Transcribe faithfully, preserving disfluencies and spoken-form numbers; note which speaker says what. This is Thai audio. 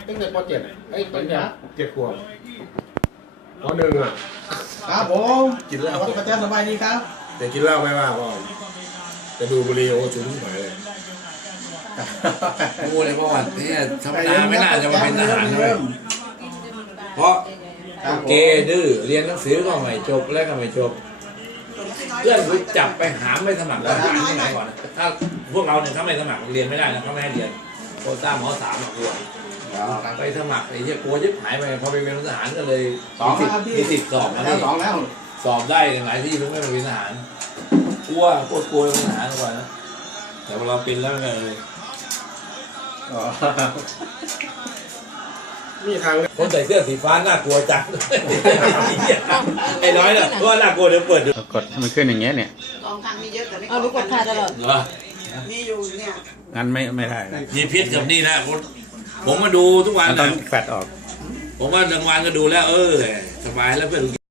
Speaker 1: ตั้งแต่ปเจ็ดไอ้ตั้งแต่เจ็ดขวบปหนึ่งอ่ะ
Speaker 2: ครับผม
Speaker 1: กินเหล้า
Speaker 2: วัดประเจ้าสบายดีครับ
Speaker 1: แต่กินเหล้าไม่ว่าพ่อจะดูบุหรี่โอ้ชุนหายเลย
Speaker 3: พูดเลยประวัติเนี่ยธรรมดาไม่น่าจะมาเป็นทหารเลยเพราะเกดื้อเรียนหนังสือก็ไม่จบแล้วก็ไม่จบเพื่อนกูจับไปหามไม่สมัครทหารที่ไหนก่อนถ้าพวกเราเนี่ยถ้าไม่สมัครเรียนไม่ได้นะเขาไม่ให้เรียนโควต้าหมอสามอ่ะกลัวไปสมัครไอ้ที่กลัวยึดหายไปพอไปเป็นทหารก็เลย
Speaker 2: สองแล้วครับพี่
Speaker 3: มีสิทธิ์สอบมา
Speaker 2: แล้ว
Speaker 3: ที่
Speaker 2: สองแล้ว
Speaker 3: สอบได้หลายที่เพิ่งไม่มาเป็นทหารกลัวโคตรกลัวเป็นทหารก่อนนะแต่พอเราเป็นแล้วก็เลย
Speaker 2: อ๋อ
Speaker 1: มีทาง
Speaker 3: คนใส่เสื้อสีฟ้าน่ากลัวจัง ไอ้น้อยน่ะเพราะว่าน่ากลัวเดี๋ยวเปิดดู
Speaker 4: กดให้มันขึ้นอย่างเงี้ยเนี่ย
Speaker 5: ลองทำมีเยอะแต่ไม่
Speaker 6: เอาดูกดถ่ายตลอด
Speaker 3: เหรอ
Speaker 5: มีอยู่เนี่ย
Speaker 4: งั้นไม่ไม่ได้นะ
Speaker 3: มีพิษกับนี่นะผมผมมาดูทุกวัน
Speaker 4: มันต้อ
Speaker 3: นะ
Speaker 4: งแฟดออก
Speaker 3: ผมว่ากลางวันก็ดูแล้ว เออสบายแล้วเพื่อน